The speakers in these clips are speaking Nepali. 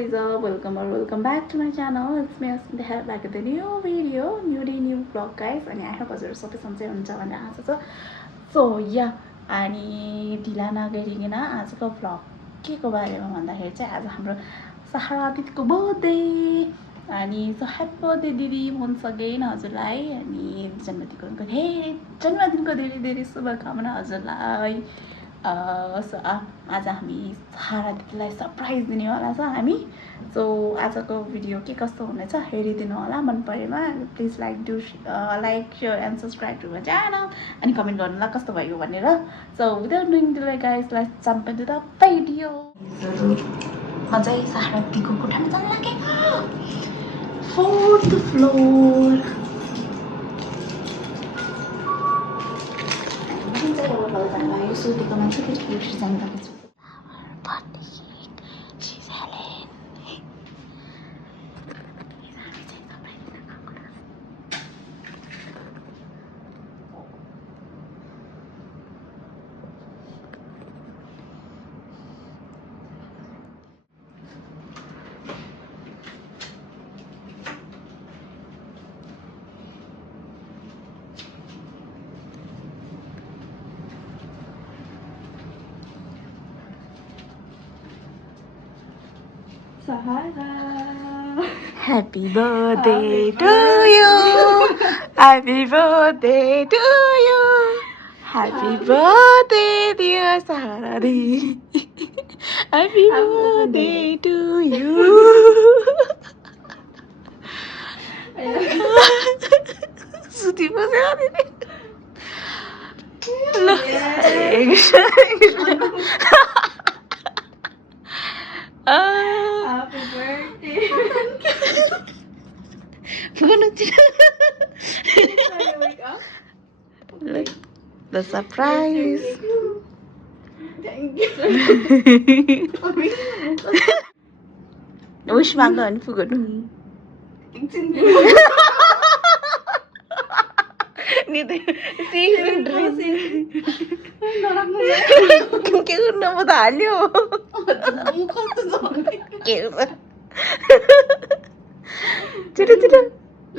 is up? Welcome or welcome back to my channel. It's me Asmita back with a new video, new day, new vlog guys. And I hope you सबै सन्चै हुनुहुन्छ भन्ने आशा छ. So yeah, अनि ढिला नगरिकन आजको भ्लग के को बारेमा भन्दाखेरि चाहिँ आज हाम्रो सहारा दिदीको बर्थडे अनि सो ह्यापी बर्थडे दिदी भन्न सकेन हजुरलाई अनि जन्मदिनको धेरै धेरै शुभकामना हजुरलाई. So आज हामी सहारा दिदीलाई सरप्राइज दिनेवाला छ हामी. सो आजको भिडियो के कस्तो हुनेछ हेरिदिनु होला. मन परेमा please like share and subscribe to my channel अनि कमेन्ट गर्नु होला कस्तो भयो भनेर. So without doing delay guys let's jump into the video. म चाहिँ सहारा दिदीको कोठामा जान लागेको. 4th floor. यो सोधेको मान्छे फेरि बिर्सि जानुभएको छु. Happy birthday to you. Happy birthday to you. Happy birthday dear Sahara Didi. Happy birthday to you. Suti bosyo Didi. Happy birthday. Look, the surprise. Thank you. Wish manga and forgot.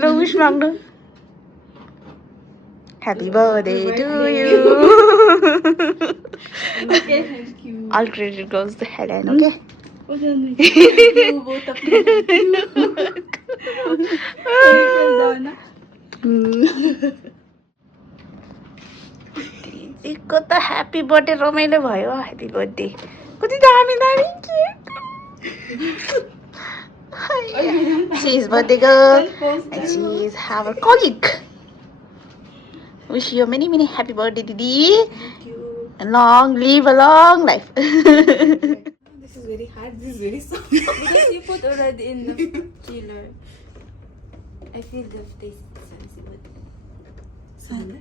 Wish manga. Happy birthday to you. Okay, thank you. All credit goes to Helen, okay? दिदीको त ह्याप्पी बर्थडे रमाइलो भयो. Happy birthday. कति दामी दामी cake. She is birthday girl and she is our colleague. Wish you many happy birthday, Didi. Thank you. And live a long life. This is very hard. This is very soft. Because you put already in the chiller. I feel the taste sensitive. Sana.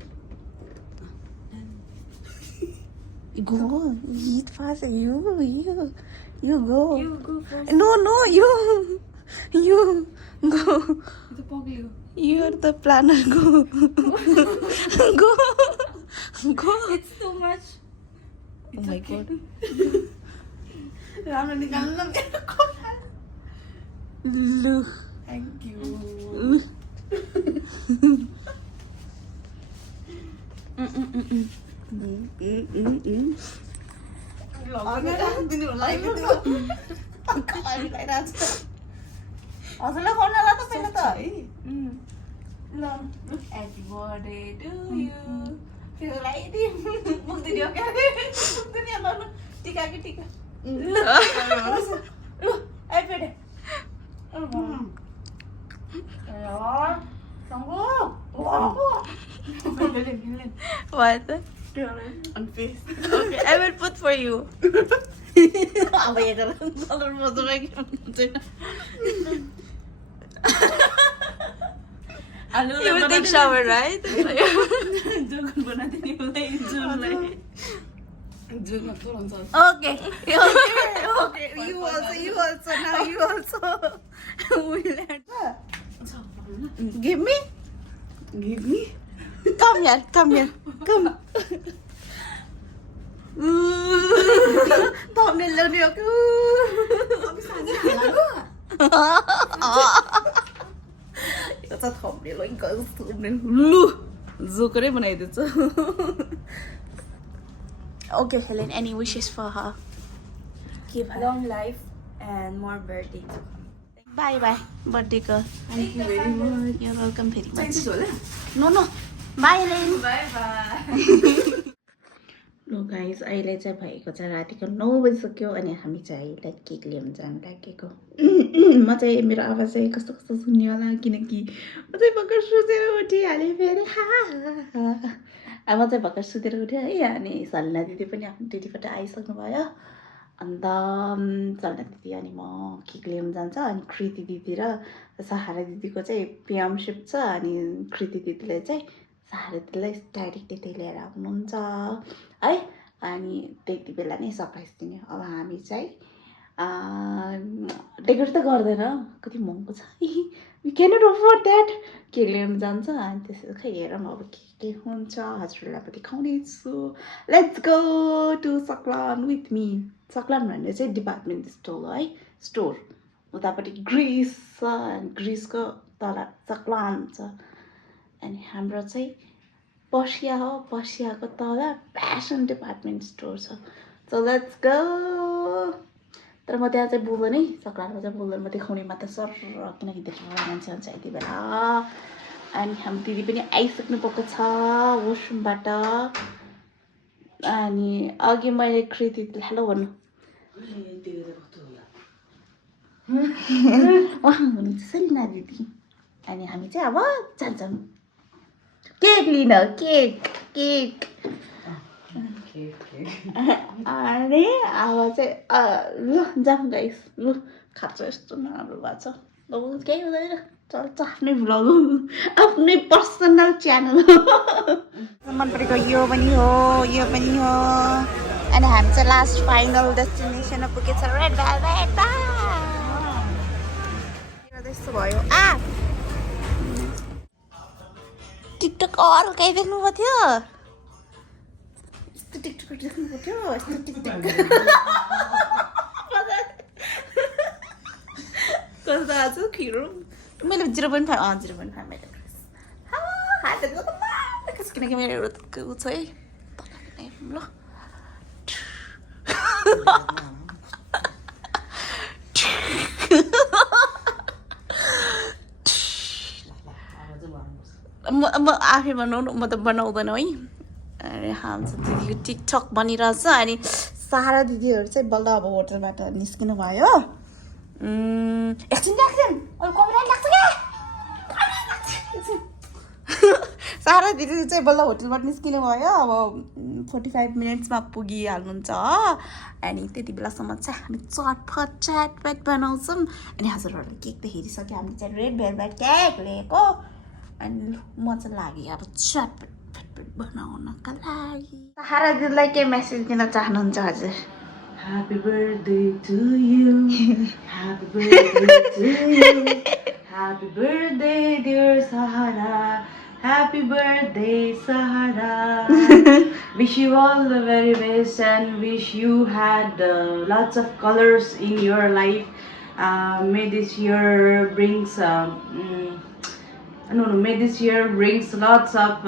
Go. Eat fast. You go. You go first. No, you go. The poggy. You're the planner. Go. Go. It's too much. Oh my god. Look. Thank you. हजुरलाई फोन नला त पहिला त है. ल Happy birthday to you. फेरि लगाइदिए मुक्ति दियो क्या दुनिया गर्नु टिका कि टिका. ल iPad What? On face. Okay, I will put for you. अब हेर कलर मजामा के हुन्छ. You will take shower, right? जोगन बनाइदिने उसलाई जुनलाई. जुनमा तुरन्त. Okay. You also. Now you also. Will Give me. Come here. Come. Thumbnail लगाउने हो कि. यो चाहिँ थम्बनेल लु जोकरै बनाइदिन्छु Okay, Helen, any wishes for her? Give her. Long life and more birthday to come. Bye, birthday girl. Thank you very much. You're welcome very much. Thank No. Bye, Helen. Bye. Low guys अहिले चाहिँ भएको चाहिँ रातिको 9 बजिसक्यो अनि हामी चाहिँ अहिले केक ल्याउन जानु लागेको म चाहिँ मेरो आवाज चाहिँ कस्तो कस्तो सुन्ने होला किनकि म चाहिँ भर्खर सुतेर उठिहालेँ फेरि म चाहिँ भर्खर सुतेर उठेँ है अनि सलिना दिदी पनि आफ्नो ड्युटीबाट आइसक्नु भयो अन्त सलिना दिदी अनि म केक ल्याउन जान्छ अनि कृति दिदी र सहारा दिदीको चाहिँ पिएम सिफ्ट छ अनि कृति दिदीले चाहिँ सहारा दिदीलाई डाइरेक्ट त्यही लिएर आउनुहुन्छ है अनि त्यति बेला नै सरप्राइज दिने अब हामी चाहिँ डेकोरेट त गर्दैन कति महँगो छ we cannot afford that cake ल्याउनु जान्छ अनि त्यसरी खै हेरौँ अब के हुन्छ हजुरहरूलाई पनि देखाउने छु लेट्स गो टु सक्लान विथ मी सक्लान भन्ने चाहिँ डिपार्टमेन्ट स्टोर हो है स्टोर उतापट्टि ग्रिस छ अनि ग्रिसको तल सक्लान छ अनि हाम्रो चाहिँ पर्सिया हो पर्सियाको तल फ्यासन डिपार्टमेन्ट स्टोर छ सो लेट्स गो तर म त्यहाँ चाहिँ बोल्दैन है सक्लानमा चाहिँ बोल्दैन म देखाउने मात्र सर किनकि देखाउने मान्छे हुन्छ यति बेला अनि हाम्रो दिदी पनि आइसक्नु भएको छ वासरुमबाट अनि अघि मैले कृति हेलो भन्नु हुनुहुन्छ सलिना दिदी अनि हामी चाहिँ अब जान्छौँ केक लिन केक अनि अब चाहिँ लु जाऊँ गाइस लु खाँचो यस्तो नराम्रो भएको छ ल केही हुँदैन चल्छ आफ्नै भ्लग आफ्नै पर्सनल च्यानल मन परेको यो पनि हो अनि हामी चाहिँ लास्ट फाइनल डेस्टिनेसनमा पुगेछ रेड भेलभेट यस्तो भयो टिकटक अरू कहीँ देख्नुभएको थियो यस्तो टिकटक देख्नुभएको थियो यस्तो टिकटक कस्तो आज खिरो मैले 0.5 मैले किनकि मेरो एउटा उ छ है ल म आफै बनाउनु म त बनाउँदैन है अनि हाम्रो दिदीको टिकटक बनिरहेछ अनि सहारा दिदीहरू चाहिँ बल्ल अब होटलबाट निस्किनु भयो एकछिन लाग्छ सहारा दिदी चाहिँ बल्ल होटलबाट निस्किनु भयो अब 45 मिनट्समा पुगिहाल्नुहुन्छ अनि त्यति बेलासम्म चाहिँ हामी चटपट बनाउँछौँ अनि हजुरहरूले केक त हेरिसक्यो हामीले चाहिँ रेड भेलभेट केक लिएको अनि म चाहिँ लाग्यो अब चटपट बनाउनका लागि सहारा दिदीलाई के मेसेज दिन चाहनुहुन्छ हजुर Happy birthday to you. Happy birthday to you. Happy birthday, dear Sahara. Happy birthday, Sahara. Wish you all the very best and wish you had lots of colors in your life. May this year brings may this year brings lots of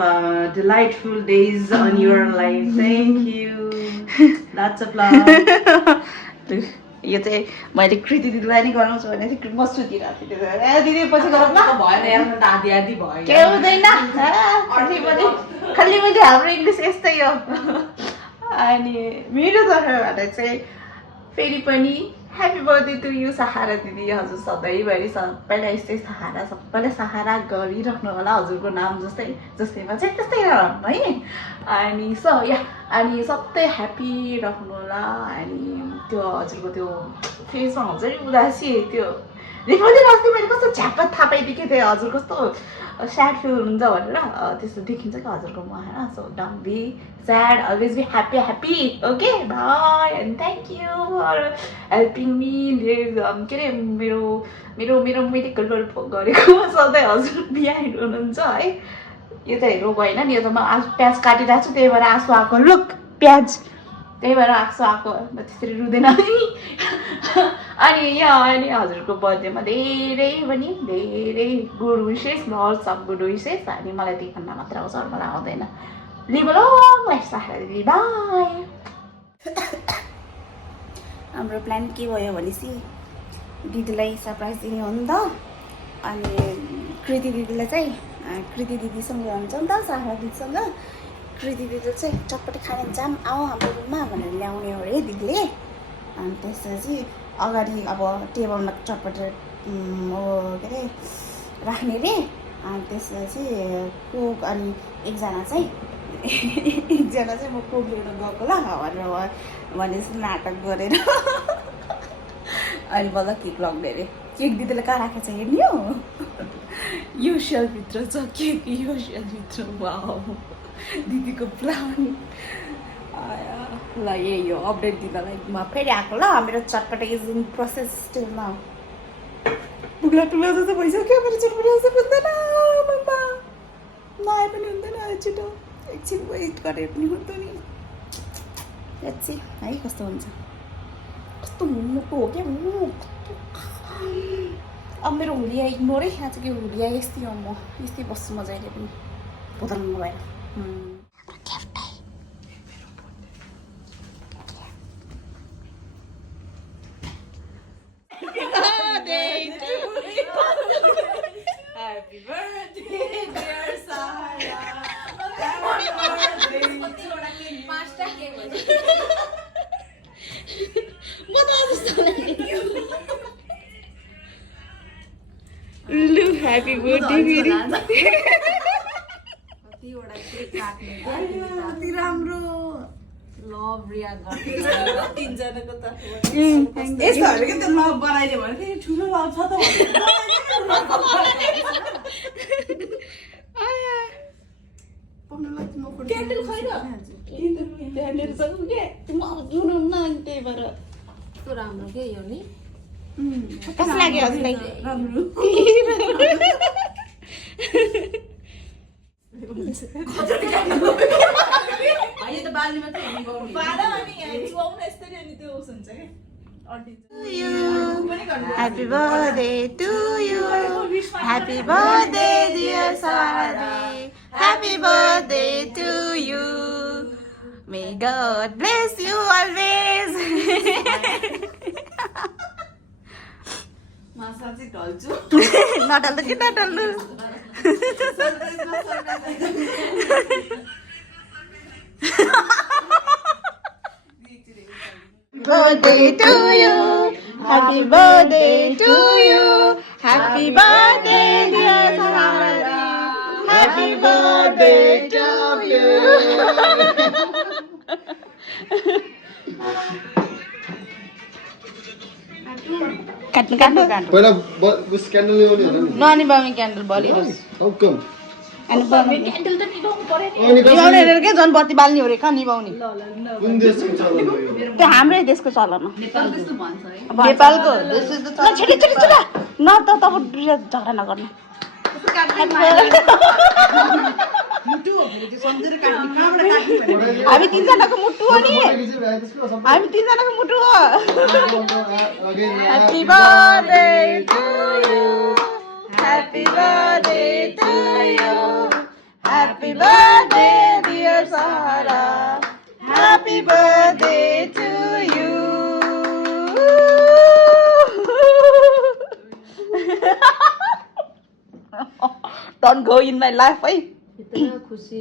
delightful days on your life. Thank you. Lots of love. यो चाहिँ मैले कृति दिदीलाई नै गराउँछु भने चाहिँ म सुतिरहेको थिएँ दिदी पछि गरौँ न भएन दादी आदि भयो के हुँदैन खालि मैले हाम्रो इङ्ग्लिस यस्तै हो अनि मेरो तर्फबाट चाहिँ फेरि पनि ह्याप्पी बर्थडे टु यु सहारा दिदी हजुर सधैँभरि सबैलाई यस्तै सबैलाई सहारा गरिराख्नु होला हजुरको नाम जस्तैमा चाहिँ त्यस्तै रहनु है अनि अनि सधैँ ह्याप्पी राख्नु होला अनि त्यो हजुरको त्यो फेसमा हुन्छ नि उदासी त्यो देखाउँदै अस्ति मैले कस्तो झ्याप्पा थाहा पाइदिएँ थिएँ हजुर कस्तो स्याड फिल हुनुहुन्छ भनेर त्यस्तो देखिन्छ क्या हजुरको म होइन so don't be sad always be happy okay bye and thank you for helping me के अरे मेरो मेडिकल गरेको सधैँ हजुर बिहाइन्ड हुनुहुन्छ है यो त हेर्नु गएन नि यो त म प्याज काटिरहेको छु त्यही भएर आँसु आएको लुक प्याज त्यही भएर आँसु आएको त्यसरी रुँदैन है अनि अनि हजुरको बर्थडेमा धेरै पनि धेरै good wishes lots of good wishes अनि मलाई त्यही भन्न मात्र आउँछ अरू मलाई आउँदैन लिभ लङ लाइफ सारा दिदी बाई हाम्रो प्लान के भयो भनेपछि दिदीलाई सरप्राइज दिने हो नि त अनि कृति दिदीलाई चाहिँ कृति दिदीसँग हुन्छ नि त सारा दिदीसँग कृति दिदी चाहिँ चटपटी खाने जाम आऊ हाम्रो रुममा भनेर ल्याउने हो अरे दिदीले अनि त्यसपछि अगाडि अब टेबलमा चटपटी के अरे राख्ने रे अनि त्यसपछि कोक अनि एकजना चाहिँ म कोक लिएर गएको ल भनेर भनेपछि नाटक गरेर अनि बल्ल केक लग्ने अरे केक दिदीले कहाँ राखेको छ हेर्ने हो यो सेलभित्र छ केक यो सेलभित्र वाउ दिदीको प्लान ल यही हो अपडेट दिनलाई म फेरि आएको ल मेरो चटपटे इज इन प्रोसेस स्टेजमा टुक्ला टुक्ला जस्तो भइसक्यो मेरो चटपटे आउँछ पुग्दैन मम्मा नआए पनि हुँदैन छिटो एकछिन वेट गरेर पनि हुँदैन नि एकछिन है कस्तो हुन्छ कस्तो मोटो हो क्या अब मेरो हुलिया इग्नोरै आज कि हुलिया यस्तै हो म यस्तै बस्छु म जहिले पनि बोतलमा गएर Happy birthday, dear Sahara. Happy birthday. Look, happy birthday, Viri. कति राम्रो लभ रिया गर्छ तीनजनाको त यस्तोहरु के त लभ बनाइदियो भने फेरि ठुलो लभ छ त क्यान्डल छैन क्यान्डल सक्नु के म जुन न त्यही भएर कस्तो राम्रो के यो नि कस्तो लाग्यो हजुरलाई राम्रो यो त बालीमा त हिँड्नु बाला अनि यहाँ चुवाउन यसरी अनि त्यो उस हुन्छ के Happy birthday to you. Happy birthday, dear Saradi. Happy birthday to you. May God bless you always. मासा चाहिँ ढल्छु नडल्नु कि नडल्नु birthday to you. Happy birthday to you. Happy birthday, dear Saradi. Happy birthday to you. काट्नु काट्नु काट्नु पहिला उस क्यान्डल ल्याउने हो नि ननी बामी क्यान्डल बलिरोस् हाउ कम अनि क्यान्डल त निभाउनु पर्यो नि निभाउने अरे के झन् बत्ती बाल्ने हो रे कहाँ निभाउने कुन देशको चलन हो यो त्यो हाम्रै देशको चलन हो नेपाल त्यस्तो भन्छ है नेपालको छिटो छिटो छिटो न त तब झगडा नगर्नु हामी तीनजनाको मुटु हो नि हामी तीनजनाको मुटु हो happy birthday to you happy birthday to you happy birthday dear Sahara happy birthday to you Don't go in my life, है इतना खुशी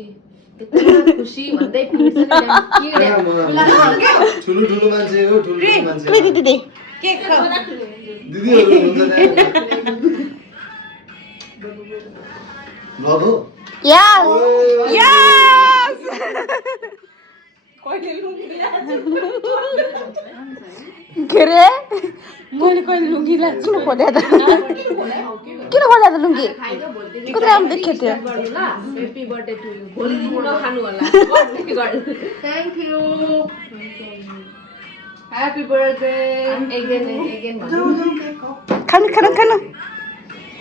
भन्दै पुग्छ नि ठुलो ठुलो मान्छे हो ठुलो ठुलो मान्छे कृति दिदी केक खा दिदीहरु हुन्छ नि ब्लग हो Yes! Yes! के अरे मैले कहिले लुङ्गी लाग्छु खोल्या त किन खोल्या त लुङ्गी कति राम्रो देख्यो त्यो गर्नु ल ह्यापी बर्थडे टु यु भोलि देखि नखानु होला thank you happy birthday again भन्नु खानु खानु खानु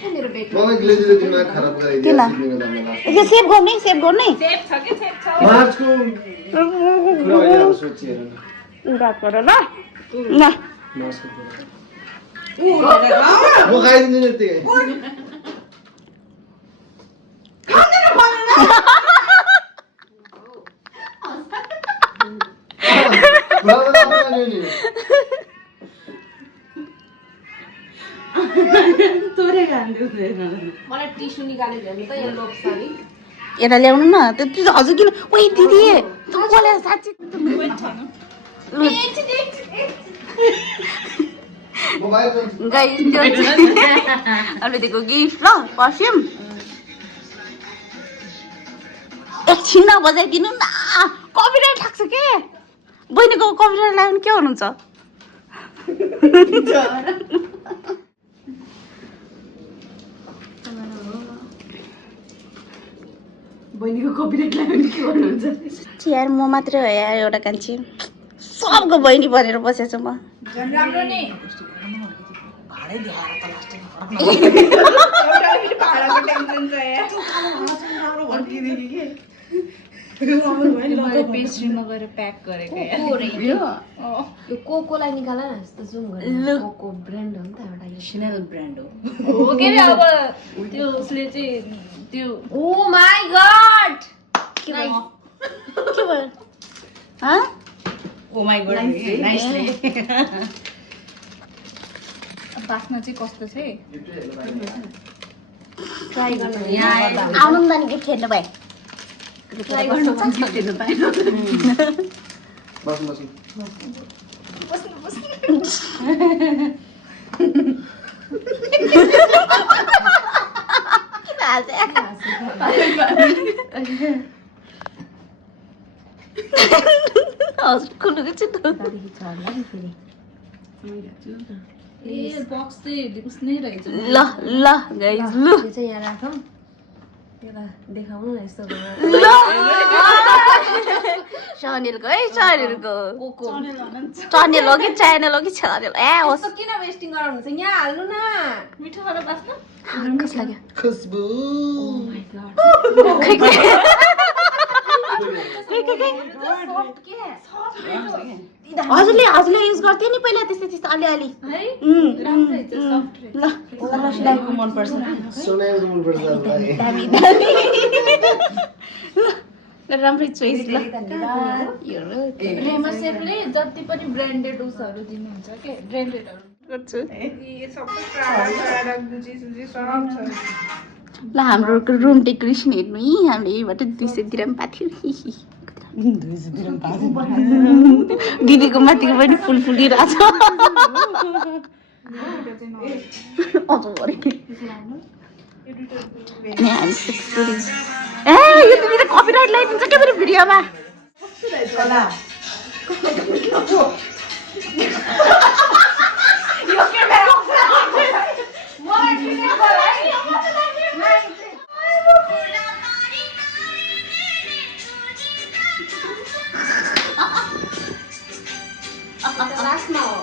मेरो बेक मलाई ग्लेजले दिमाग खराब गराइदियो किन? सिक्नेको बेला यो सेभ गर्ने मार्चको कुरा अहिले सोचिएर उडाट गर ल ल म खाइदिन्छु नि यतिकै तोरे खान्छु मलाई टिस्यु निकालेर ल्याउनु त यहाँ लोप्सरी यता ल्याउनु न त्यो हजुर किन ओइ दिदी बोले साँच्चै म बाहिर जान्छु गाइस त्यो अहिले दिएको गिफ्ट ल पर्फ्युम एकछिन नबजाइदिनु न कपिराइट लाग्छ के बहिनीको कपिराइट लाग्यो भने के हुनुहुन्छ बहिनीको कपिराइट लाग्यो भने के गर्नुहुन्छ यार म मात्रै हो यार एउटा कान्छी सबको बहिनी बनेर बसेछु म राम्रो नि पेस्ट्रीमा गएर प्याक गरेको यो कोकोलाई निकाल न यस्तो जुम गरेर कोको ब्रान्ड हो नि त एउटा नेसनल ब्रान्ड हो हो के रे अब त्यो उसले चाहिँ त्यो ओ माय गॉड के भयो ह ओ माय गॉड नाइस रे बास्ना चाहिँ कस्तो छ ट्राई गर्नु आउनु नि त गिफ्ट हेर्नु भयो ट्राई गर्नु गिफ्ट हेर्नु पाएन बस्नु किन हाँसे हजुर खुलेको छु त ए बक्स चाहिँ उसनै रहेछ ल ल गाइस ल यो चाहिँ यहाँ राखौँ त्यसलाई देखाउनु न यस्तो गरेर ल च्यानलको है च्यानलको च्यानल हो कि च्यानल हो कि च्यानल ए होस् कस्तो किन वेस्टिङ गराउनुहुन्छ यहाँ हाल्नु न मिठो गरेर बस्नु कस लाग्यो खुसबु हजुरले युज गर्थ्यो नि पहिला त्यस्तै त्यस्तो अलिअलि है राम्रो छ सफ्ट ल सुनाएको मन पर्छ सुनाएको मन पर्छ मलाई दामी दामी ल राम्रै चोइस ल रेमा सेफले जति पनि ब्रान्डेड उसहरू दिनुहुन्छ के ब्रान्डेडहरू गर्छु ये सबै प्रोडक्ट दुजी सब छ ल हाम्रो रुम डेकोरेसन हेर्नु है हामीले यहीबाट 200 दिराम पाथ्यो दिदीको माथिको पनि फुल फुलिरहेछ ए यो त मेरो कपिराइट लगाइदिन्छ के मेरो भिडियोमा लास्टमा हो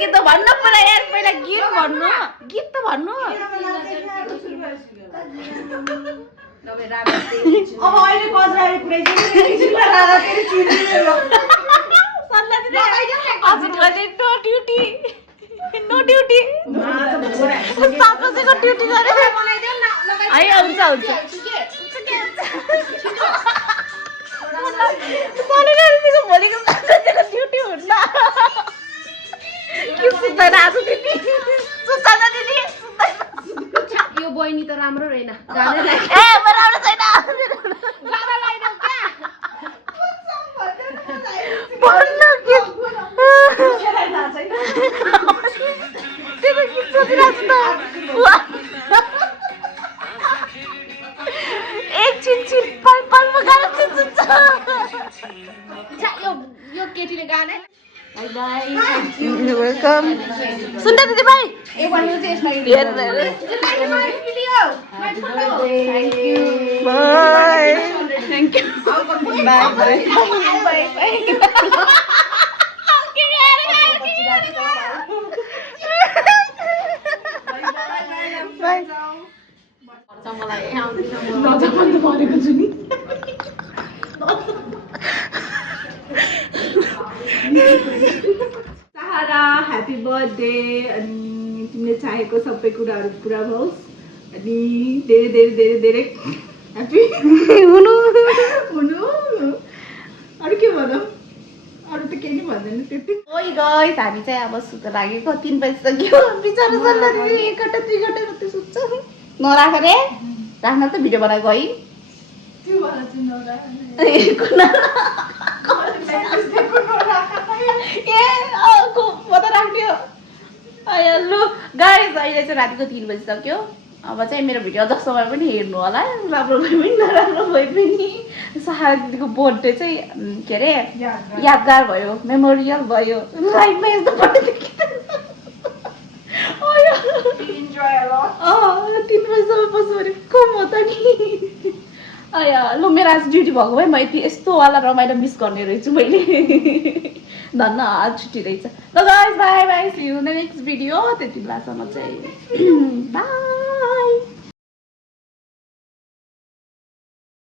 गीत त भन्नु पर्यो यार पहिला गीत भन्नु गीत त भन्नु अब अहिले कजराले पुऱ्याइदिनु नो ड्युटी 7 बजेको ड्युटी गरे है हुन्छ भोलिको 7 बजेको ड्युटी हुन्न के सुत्दैन आज दिदी सुत्दैन दिदी यो बहिनी त राम्रो रहेन ए म राम्रो छैन केटीले गाने बाई बाई वेलकम सुन्दा दिदीभाइ एकपल्ट चाहिँ यसमा thank you by thank you by by by by by नजानु भनेको छु नि सहारा ह्याप्पी बर्थडे अनि तिमीले चाहेको सबै कुराहरू पुरा होस् अनि धेरै धेरै धेरै धेरै ह्याप्पी हुनु हुनु अरू के भनौँ अरू त केही नि भन्दैन त्यति ओइ गाइस हामी चाहिँ अब सुत्न लागेको 3 बजिसक्यो बिचरा सल्ला दिदी 1 घन्टा 2 घन्टा जति सुत्छ नराख रे राख्न त भिडियो बनाएको है त्यो वाला चाहिँ नराख ए कुना म त राख्ने हो आयो लु गाइस अहिले चाहिँ रातिको 3 बजिसक्यो अब चाहिँ मेरो भिडियो जसोमा पनि हेर्नु होला राम्रो भए पनि नराम्रो भए पनि सहारा दिदीको बर्थडे चाहिँ के अरे यादगार भयो मेमोरियल भयो लाइफमा यस्तो बर्थडे देखिँदैन 3 बजीसम्म बस्नु भनेको म त नि आया लु मेरो आज ड्युटी भएको भए म यस्तो वाला रमाइलो मिस गर्ने रहेछु मैले धन्न आज छुट्टी रहेछ ल guys bye bye see you in the next video त्यति बेलासम्म चाहिँ बाई